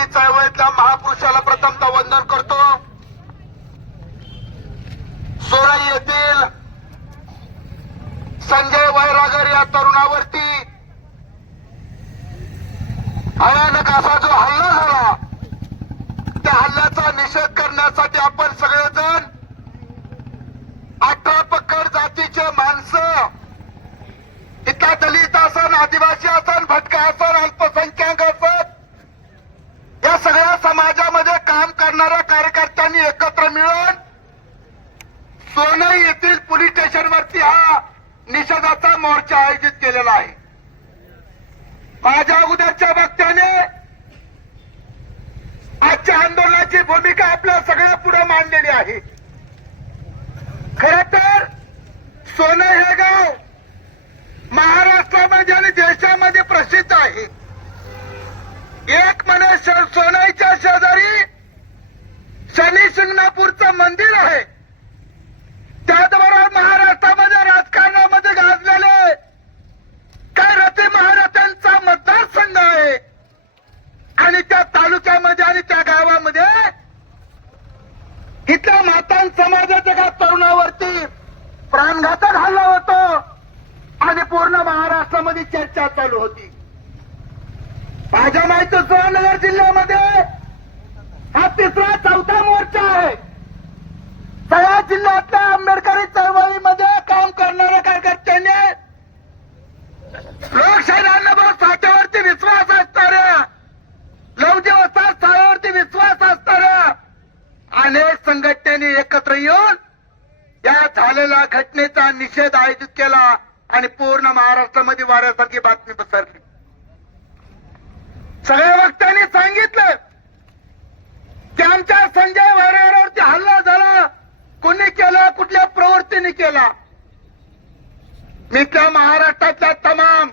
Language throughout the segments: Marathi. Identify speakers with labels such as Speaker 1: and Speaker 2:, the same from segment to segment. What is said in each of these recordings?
Speaker 1: राष्ट्रवादी चळवळीतल्या महापुरुषाला प्रथमतः वंदन करतो. सोराई येथील संजय वैरागर या तरुणावरती भयानक असा जो हल्ला झाला त्या हल्ल्याचा निषेध करण्यासाठी आपण सगळेजण अठरा पकड जातीचे माणसं इथला दलित असन आदिवासी असन भटका असन अल्पसंख्याक असन या सगळ्या समाजामध्ये काम करणाऱ्या कार्यकर्त्यांनी एकत्र मिळून सोनई येथील पोलीस स्टेशनवरती हा निषेधाचा मोर्चा आयोजित केलेला आहे माझ्या उद्याच्या वक्त्याने आजच्या आंदोलनाची भूमिका आपल्या सगळ्या पुढे मांडलेली आहे खर तर सोनं हे गाव महाराष्ट्रामध्ये आणि देशामध्ये प्रसिद्ध आहे एक म्हणे श- सोनाईच्या शेजारी शनी शिंगणापूरचं मंदिर आहे त्याचबरोबर महाराष्ट्रामध्ये राजकारणामध्ये गाजलेले काय रती महाराजांचा मतदारसंघ आहे आणि त्या तालुक्यामध्ये आणि त्या गावामध्ये इथल्या मातां समाजाच्या एका तरुणावरती प्राणघातक हल्ला होतो आणि पूर्ण महाराष्ट्रामध्ये चर्चा चालू होती माझ्या माहिती सुरेंद्रनगर जिल्ह्यामध्ये हा तिसरा चौथा मोर्चा आहे. सगळ्या जिल्ह्यातल्या आंबेडकरी चळवळीमध्ये काम करणाऱ्या कार्यकर्त्यांनी लोकशाही अण्णाभाऊ साठेवरती विश्वास असणाऱ्या लवजी वस्ताद विश्वास असणाऱ्या अनेक संघटनेने एकत्र येऊन या झालेल्या घटनेचा निषेध आयोजित केला आणि पूर्ण महाराष्ट्रामध्ये वाऱ्यासारखी बातमी पसरली. सगळ्या वक्त्यांनी सांगितलं की आमच्या संजय वैरावरती हल्ला झाला. कोणी केला कुठल्या प्रवृत्तीने केला? मी त्या महाराष्ट्रातल्या तमाम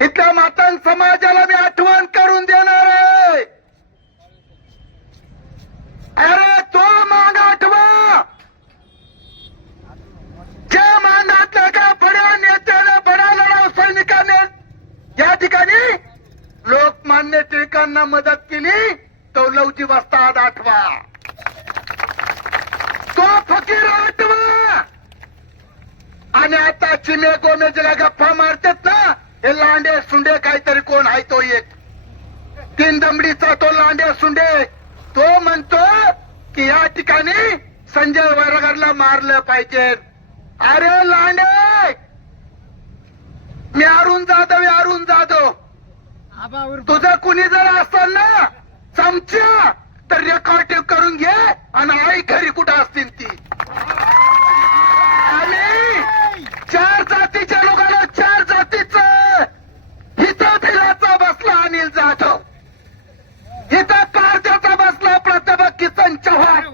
Speaker 1: इथल्या मातां समाजाला मी आठवण करून देणार आहे. अरे तो या ठिकाणी लोकमान्य टिळकांना मदत केली तो लवजी वस्ताद आठवा. तो फकीर आठवा. आणि आता चिमे गोमे ज्याला गप्पा मारतात ना हे लांडे सुंडे काहीतरी कोण आहे तो एक. तीन दमडीचा तो लांडे सुंडे. तो म्हणतो की या ठिकाणी संजय वरगरला मारलं पाहिजे. अरे लांडे! मी अरुण जाधव अरुण जाधव. तुझं कुणी जर असेल ना चमच्या तर रेकॉर्ड करून घे आणि आई घरी कुठं असतील ती. आणि चार जातीच्या लोकांना चार जातीच हित दिलाचा बसला अनिल जाधव. इथं कारच्याचा बसला प्रताप किसन चव्हाण.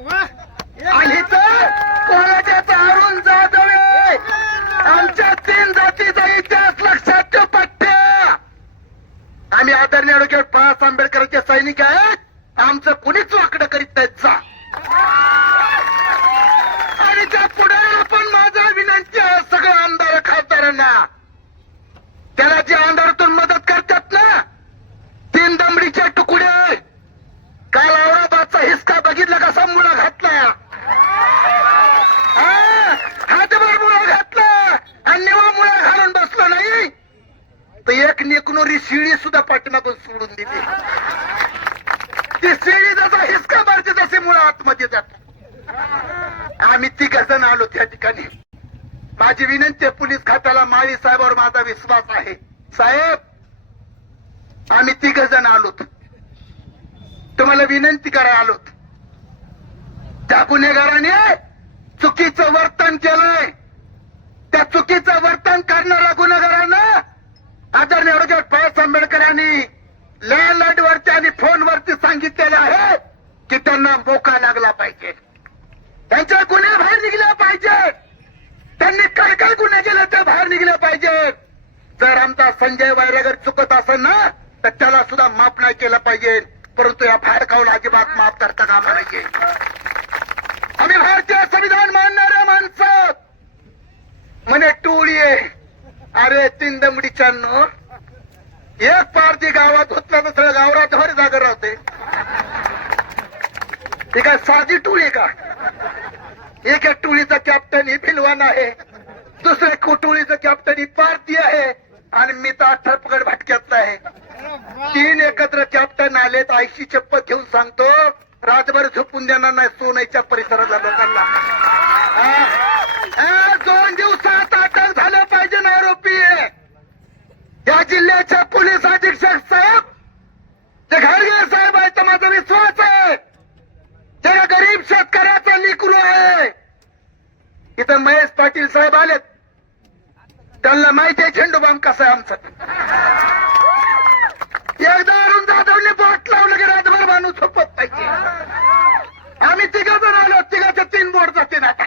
Speaker 1: आम्ही आदरणीय ॲडव्होकेट बाळासाहेब आंबेडकरांचे सैनिक आहेत. आमचं कुणीच वाकडं करीत नाहीत जा. आणि त्या पुढे आपण माझा विनंती आहे सगळ्या आमदार खासदारांना. त्याला जे आमदार मदत करतात ना तीन दमडीचे तुकडे काल औरंगाबादचा हिसका बघितला कसा मुळा घातला हा, हातभर मुळा घातला आणि निवा मुळा घालून बसलो नाही तर एक निकनोरी शिळी सुद्धा पाठीमागून सोडून दिली. ती शिळी जसा हिसका मारते तसे मुळे आतमध्ये जात आम्ही तिघ जण आलो त्या ठिकाणी. माझी विनंती आहे पोलीस खात्याला माळी साहेबावर माझा विश्वास आहे. साहेब आम्ही तिघ जण आलोत. तुम्हाला विनंती करा आलोत. त्या गुन्हेगाराने चुकीचं वर्तन केलंय. त्या चुकीचं वर्तन करणाऱ्या गुन्हेगारांना आदरणीय ॲडव्होकेट बाळासाहेब आंबेडकरांनी लँडलाईन वरती आणि फोनवरती सांगितलेलं आहे की त्यांना मोका लागला पाहिजे. त्यांच्या गुन्हे बाहेर निघले पाहिजेत त्यांनी काय काय गुन्हे केले ते बाहेर निघले पाहिजे. जर आमचा संजय वैरागर चुकत असेल ना तर त्याला सुद्धा माफ नाही केलं पाहिजे. परंतु या बाहेर खाऊन अजिबात माफ करता कामा नाहीये आम्ही भारतीय संविधान मानणाऱ्या माणसं. म्हणे टोळी आहे. अरे तीन दमडीच्यानो एक पारती गावात होतला तर सगळं गावरात भर जागर राहते. ती काय साधी टोळी का? एक टोळीचा कॅप्टन ही भिलवान आहे. दुसऱ्या टोळीचं कॅप्टन ही पारती आहे. आणि मी तर अठरा पकड भटक्यातला आहे. तीन एकत्र कॅप्टन आलेत आयशी चप्पल घेऊन सांगतो रातभर झोपून देणार नाही सोन्याच्या परिसरात लोकांना त्यांना. दोन दिवसात अटक झालं पाहिजे ना आरोपी या जिल्ह्याच्या पोलीस अधीक्षक साहेब ते घाडगे साहेब आहे तर माझा विश्वास आहे. ते गरीब शेतकऱ्याचा लिकरू आहे. इथं महेश पाटील साहेब आलेत. त्यांना माहिती आहे झेंडूबाम कसं आहे आमचं. एकदा अरुण जाधवने बोट लावलं की रातभर माणूस सोपत पाहिजे आम्ही तिघ जण आलो तिघाचे तीन बोट जातील आता.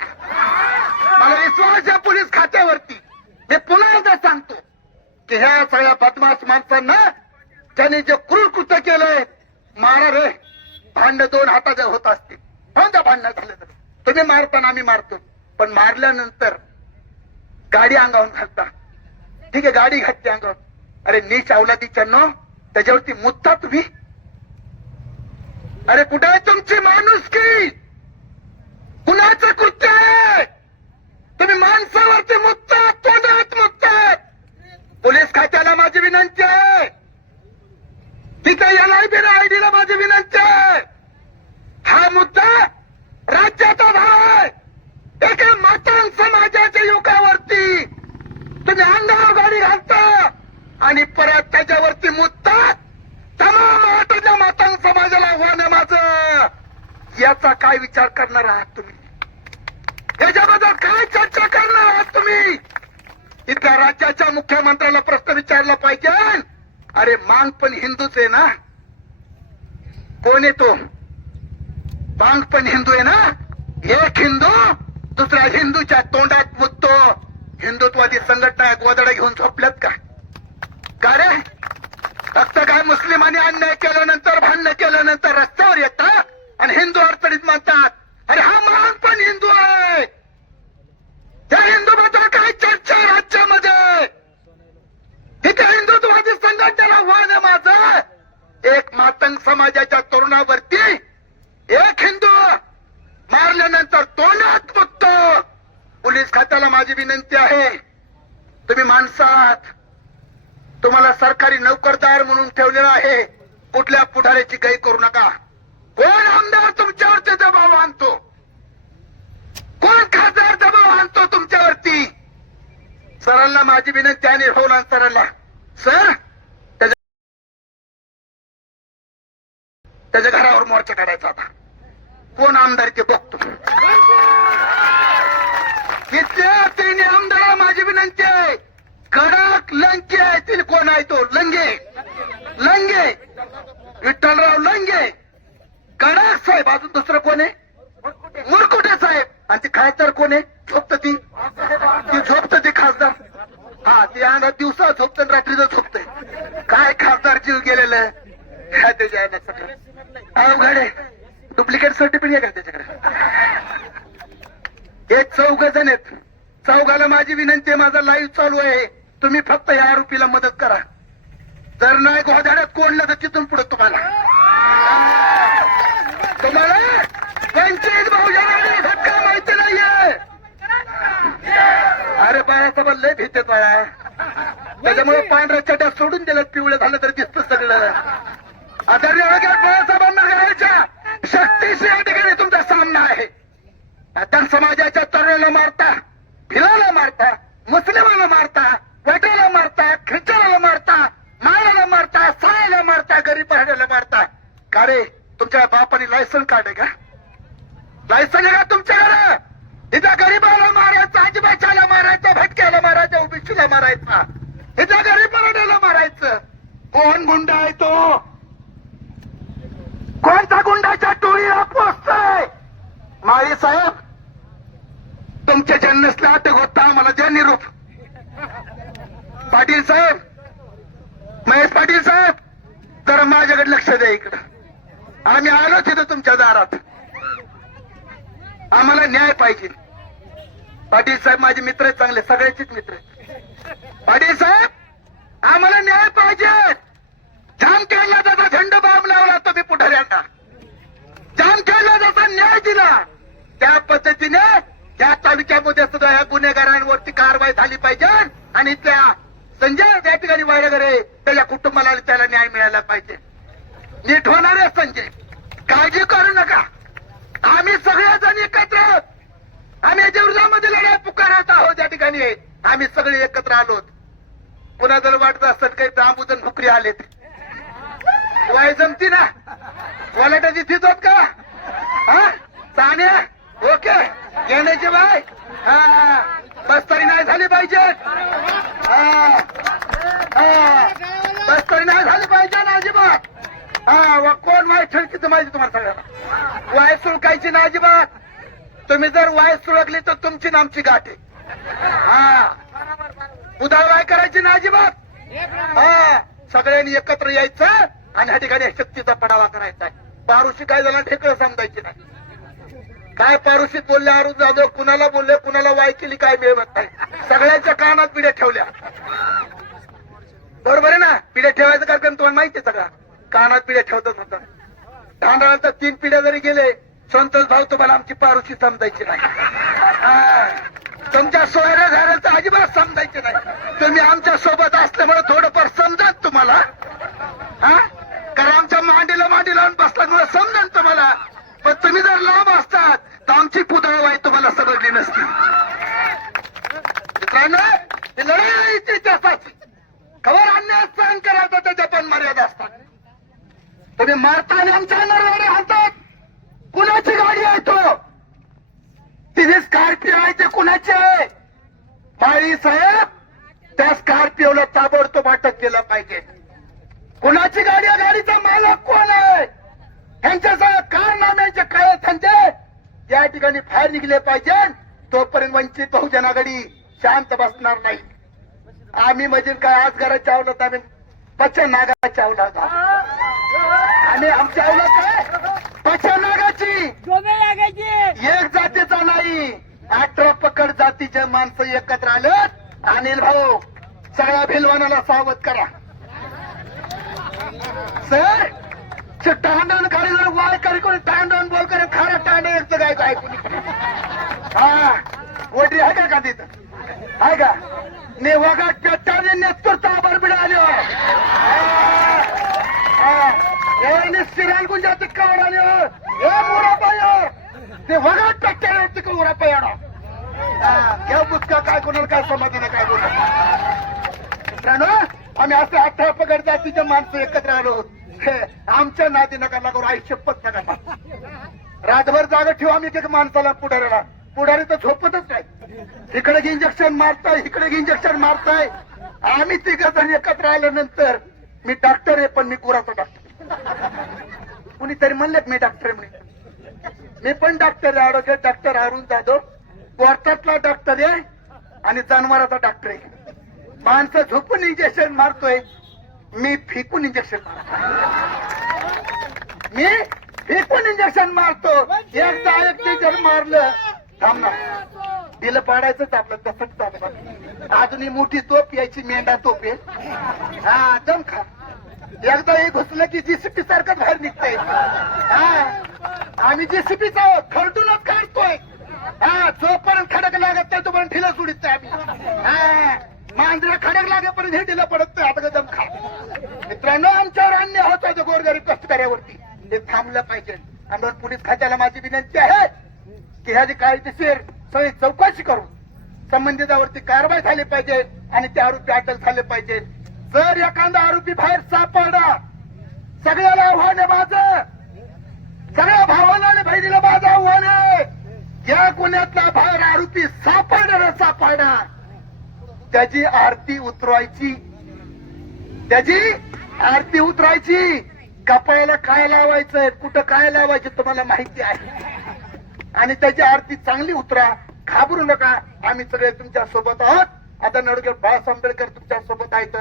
Speaker 1: मला विश्वास आहे पोलीस खात्यावरती. मी पुन्हा एकदा सांगतो की ह्या सगळ्या बदमाश माणसांना त्यांनी जे क्रूर कृत्य केलंय मारा रे. भांड दोन हाताचे होत असतील हो भांडणं झालं तर? तुम्ही मारताना आम्ही मारतो. पण मारल्यानंतर गाडी अंगावून घालता. ठीक आहे गाडी घातली अंगावर अरे नीच अवलादीच्या नो त्याच्यावरती मुद्दा तुम्ही. अरे कुठे आहे तुमची माणूस की कुणाचं कृत्य आहे? तुम्ही माणसावरती मुद्दा तोंडात मुद्दात पोलीस खात्याला माझी विनंती आहे. तिथे एल आय बी आयडीला माझी विनंती आहे. हा मुद्दा राज्याचा भाव आहे. एका मातांग समाजाच्या युगावरती तुम्ही अंगावर गाडी घालता आणि परत त्याच्यावरती मुद्दा तमाम आटोच्या मातांग समाजाला आव्हान माझं. याचा काय विचार करणार आहात तुम्ही? याच्याबद्दल काय चर्चा करणार आहात तुम्ही? इथल्या राज्याच्या मुख्यमंत्र्याला प्रश्न विचारला पाहिजे. अरे मांग पण हिंदूच आहे ना? कोण येतो तो? मांग पण हिंदू आहे ना? एक हिंदू दुसऱ्या हिंदूच्या तोंडात मुततो हिंदुत्वादी संघटना गोदडा घेऊन झोपल्यात का का रे फक्त काय मुस्लिमांनी अन्याय केल्यानंतर भांडण केल्यानंतर रस्त्यावर येतात आणि हिंदू अडचणीत मानतात अरे हा महान पण हिंदू आहे त्या हिंदू बद्दल काय चर्चा आहे राज्यामध्ये इथे हिंदुत्ववादी संघटनेला आव्हान आहे माझं एक मातंग समाजाच्या तरुणावरती एक हिंदू मारल्यानंतर तोंडात मुततो पोलीस खात्याला माझी विनंती आहे तुम्ही माणसं आहात तुम्हाला सरकारी नोकरदार म्हणून ठेवलेला आहे कुठल्या पुढाऱ्याची काही करू नका. कोण आमदार तुमच्यावरती दबाव आणतो? कोण खासदार दबाव आणतो तुमच्यावरती? सरांना माझी विनंती आणि हो निर्भवला सरांना. सर त्याच्या त्याच्या घरावर मोर्चा काढायचा आता कोण आमदार ते बघतो? किती आमदार माझी विनंती आहे. कडक लंके येतील कोण आहे तो? लंगे. लंगे. विठ्ठलराव लंगे. कडक साहेब अजून दुसरं कोण आहे? मुरकुटे साहेब. आणि ती खासदार कोण आहे? झोपत ती. ती झोपत ती खासदार. हा ती अंगात दिवसा झोपत रात्री रात्रीचं झोपतंय काय खासदार जीव गेलेलं? काय त्याच्या सगळं. अवघड आहे. डुप्लिकेट सर्टिफिकेट आहे का त्याच्याकडे? हे चौघ जण आहेत. चौघाला माझी विनंती आहे माझा लाईव्ह चालू आहे. तुम्ही फक्त या आरोपीला मदत करा. जर नाही गोधाड्यात कोणलं तर तिथून पुढे तुम्हाला. तुम्हाला पंचायत भाऊजाला धक्का माहिती नाहीये. अरे बाळासाहेब लय भीते बाळा. त्याच्यामुळे पांढऱ्या चट्या सोडून दिल्यात पिवळं झालं तर दिसत सगळं. आदरणीय बाळासाहेबांना घ्यायच्या शक्तीशी या ठिकाणी तुमचा सामना आहे. आता समाजाच्या तरुणाला मारता भिलाला मारता मुस्लिमाला मारता वैटाला मारता ख्रिश्चनाला मारता मायाला मारता सायाला मारता गरीब राहण्याला मारता. का रे तुमच्या बापाने लायसन काढे का? लायसन आहे का तुमच्याकडे? इथं गरीबाला मारायचं आजीबाच्याला मारायचं भटक्याला मारायचं उभिशीला मारायचा. इथं गरीब मराठ्याला मारायचं. कोण गुंड आहे तो? कोणता गुंडाच्या टोळीला पोचतोय माळी साहेब तुमच्या जन्मसला अटक होता आम्हाला द्या रूप पाटील साहेब महेश पाटील साहेब तर माझ्याकडे लक्ष द्या इकडं. आम्ही आलो तिथं तुमच्या दारात. आम्हाला न्याय पाहिजे. पाटील साहेब माझे मित्र आहेत चांगले सगळ्याचेच मित्र आहेत. पाटील साहेब आम्हाला न्याय पाहिजे. जामखेडला जसा झंड बाब लावला तुम्ही पुढाऱ्यांना. जामखेडला जसा न्याय दिला. त्या पद्धतीने त्या तालुक्यामध्ये सुद्धा या गुन्हेगारांवरती कारवाई झाली पाहिजे आणि त्या संजय त्या ठिकाणी वायरगरे त्याच्या कुटुंबाला त्याला न्याय मिळायला पाहिजे. नीट होणार आहे संजय. काळजी करू नका. आम्ही सगळेजण एकत्र आम्ही जेवढ्यामध्ये लढ्या पुकारत आहोत त्या ठिकाणी. आम्ही सगळे एकत्र आलोत. पुन्हा जर वाटत असत काही दामोदन भुकरी आलेत. वाय जमती ना. वॉलेटाची थिजोत का? हा? साण्या ओके. घेण्याची बाय. हा बस नाही झाली पाहिजे. हा नाही झाली पाहिजे ना अजिबात. हा वा कोण वाय ठरकी माहिती तुम्हाला सगळ्यांना वाय सुळकायची ना अजिबात. तुम्ही जर वाय सुळकली तर तुमची नामची गाठी. हा. उदाळ वाय करायची ना अजिबात. हा. सगळ्यांनी एकत्र यायचं आणि ह्या ठिकाणी शक्तीचा पडावा करायचा आहे. बारुशी काय झाला? ढेकळं समजायची नाही. काय पारुषित बोलले अरुण जाधव? कुणाला बोलले कुणाला वाय केली काय मिळवत नाही. सगळ्यांच्या कानात पिढ्या ठेवल्या. बरोबर आहे ना? पिढ्या ठेवायचं कार्यक्रम तुम्हाला माहिती आहे सगळा. कानात पिढ्या ठेवतच होता. तांदळात तीन पिढ्या जरी गेले संतोष भाऊ तुम्हाला आमची पारुशी समजायची नाही. हा. तुमच्या सोयऱ्या झाल्याचं अजिबात समजायचे नाही. तुम्ही आमच्यासोबत असल्यामुळे थोडंफार समजा तुम्हाला. हा? कारण आमच्या मांडीला मांडी लावून बसल्यामुळे समजा तुम्हाला. पण तुम्ही जर लांब असतात तर आमची पुतळवाई तुम्हाला समजली नसती. मित्रांनो लढाई इतिहासाची खबर अन्याय सहन करायचा त्याच्या पण मर्यादा असतात. तुम्ही मारता आमच्या नरवाडे हातात कुणाची गाडी आहे तो? तिथे स्कॉर्पिओ आहे ते कुणाची आहे? माळी साहेब त्या स्कॉर्पिओला ताबडतोब अटक केलं पाहिजे. कुणाची गाडी आहे? गाडीचा मालक कोण आहे? त्यांच्यासह कारनाम्याचे काय धंदे या ठिकाणी बाहेर निघले पाहिजे. तोपर्यंत वंचित बहुजन आघाडी शांत बसणार नाही. आम्ही म्हणजे काय आज घराच्या अवलात आम्ही पचन नागाच्या अवलाद आणि आमच्या अवलाद काय? पचन नागाची. एक जातीचा नाही अठरा पकड जातीचे माणसं एकत्र आलेत. अनिल भाऊ सगळ्या भिलवानाला सावध करा. सर ते टांडण खाली जर वाय करी कोणी टांडण बोल करे खरं टांडण येत काय काय कोणी हा वडरी आहे का का तिथं आहे का ने वगा चट्टाने नेतृत्व बरबिड आलो सिराल స్థిరానికి तिक्कावर आलो ए मुरा వగా ते वगा ఊరపోయాడు ఏ उरा पायाडो। घ्या बुचका काय कोणाला काय समाधान काय बोलत मित्रांनो आम्ही असं अठरा पगड जातीच्या माणसं एकत्र आलो। आमच्या नादी नका लागू आई शपथ नका लागू. रातभर जागा ठेवू आम्ही एक माणसाला पुढाऱ्याला. पुढारी तर झोपतच नाही. इकडे इंजेक्शन मारताय इकडे इंजेक्शन मारताय. आम्ही तिघ जण एकत्र आल्यानंतर मी डॉक्टर आहे पण मी गुराचा डॉक्टर कुणीतरी म्हणले मी डॉक्टर आहे म्हणे मी पण डॉक्टर आहे डॉक्टर अरुण जाधव. कोर्टातला डॉक्टर आहे आणि जनावराचा डॉक्टर आहे. माणसं झोपून इंजेक्शन मारतोय. मी फेकून इंजेक्शन मारतो. मी फेकून इंजेक्शन मारतो. एकदा एक जर मारलं थांब ना. दिलं पाडायचंच आपलं तसंच चाललं अजूनही मोठी तोप यायची मेंढा तोप आहे. हा दम खा. एकदा हे घुसलं की जीसीपी सारखं बाहेर निघतंय. हा. आम्ही जीसीपीचा खरडूनच काढतोय हा जोपर्यंत खडक लागत नाही तोपर्यंत ढिला सोडित आम्ही. हा. मांजरा खडक लागेपर्यंत हे ढिला पडत नाही. आता दम मित्रांनो आमच्यावर अन्याय होता जो गोरगरीब कष्टकऱ्यावरती. हे थांबलं पाहिजे. आमदार पोलीस खात्याला माझी विनंती आहे की ह्या जे कायदेशीर सगळी चौकशी करून संबंधितावरती कारवाई झाली पाहिजे आणि ते आरोपी अटक झाले पाहिजे. जर एखादा आरोपी बाहेर सापडला सगळ्याला आव्हान आहे माझं. सगळ्या भावाला आणि बहिणीला माझं आव्हान आहे. या गुन्ह्यातला बाहेर आरोपी सापडणार सापडणार. त्याची आरती उतरवायची. त्याची आरती उतरायची. कपाळाला काय लावायचंय कुठं काय लावायचं तुम्हाला माहिती आहे. आणि त्याची आरती चांगली उतरा. घाबरू नका. आम्ही सगळे तुमच्यासोबत आहोत. आता नडगे बाळासाहेब आंबेडकर तुमच्यासोबत आहेत.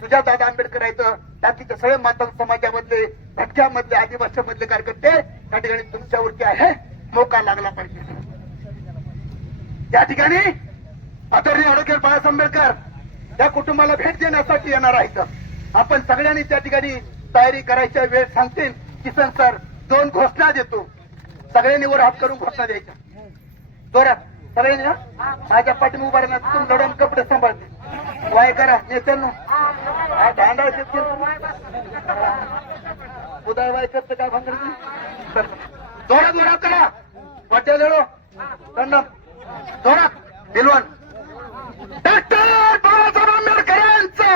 Speaker 1: सुजातदादा आंबेडकर आहेत. बाकीचे सगळे मातंग समाजामधले भटक्यामधले आदिवासीमधले कार्यकर्ते त्या ठिकाणी तुमच्यावरती आहे. मोका लागला पाहिजे. त्या ठिकाणी आदरणीय अडकेल बाळासाहेब आंबेडकर या कुटुंबाला भेट देण्यासाठी येणार आहेत. आपण सगळ्यांनी त्या ठिकाणी तयारी करायच्या वेळ सांगतील किसन सर दोन घोषणा देतो. सगळ्यांनी वर हात करून घोषणा द्यायच्या. जोरात. सगळ्यांनी ना माझ्या पाठी उभा राहणार लढून कपडे सांभाळते. वाय करा नेत्यांनो हा भांडाळ उदय वाय काय भांगड जोरात जोरात करा. वाट्या जळो. दंडम जोरात. बिलवण डॉक्टर बाबासाहेब आंबेडकर यांचा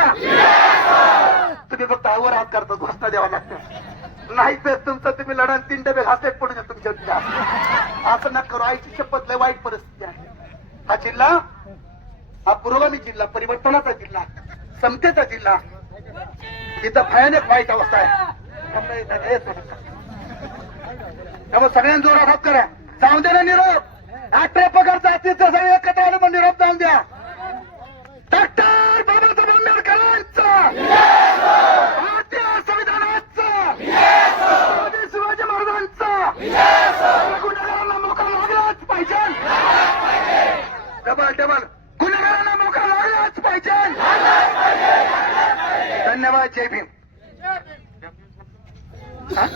Speaker 1: तुम्ही फक्त आवर हात करतात घोषणा द्यावा लागतं. नाही तर तुमचं तुम्ही लढा तीन डबे घासलेट पडू येतो तुमच्या असं नका करू. आईची शपथ लय वाईट परिस्थिती आहे. हा जिल्हा हा पुरोगामी जिल्हा परिवर्तनाचा जिल्हा. समतेचा जिल्हा. इथं भयानक वाईट अवस्था आहे. त्यामुळे इथं सगळ्यांनी जोरात हात करा. जाऊन दे ना निरोप. अठरा पगारचा अतिथ्य सगळे एकत्र आले मग निरोप जाऊन द्या. डॉक्टर! হ্যাঁ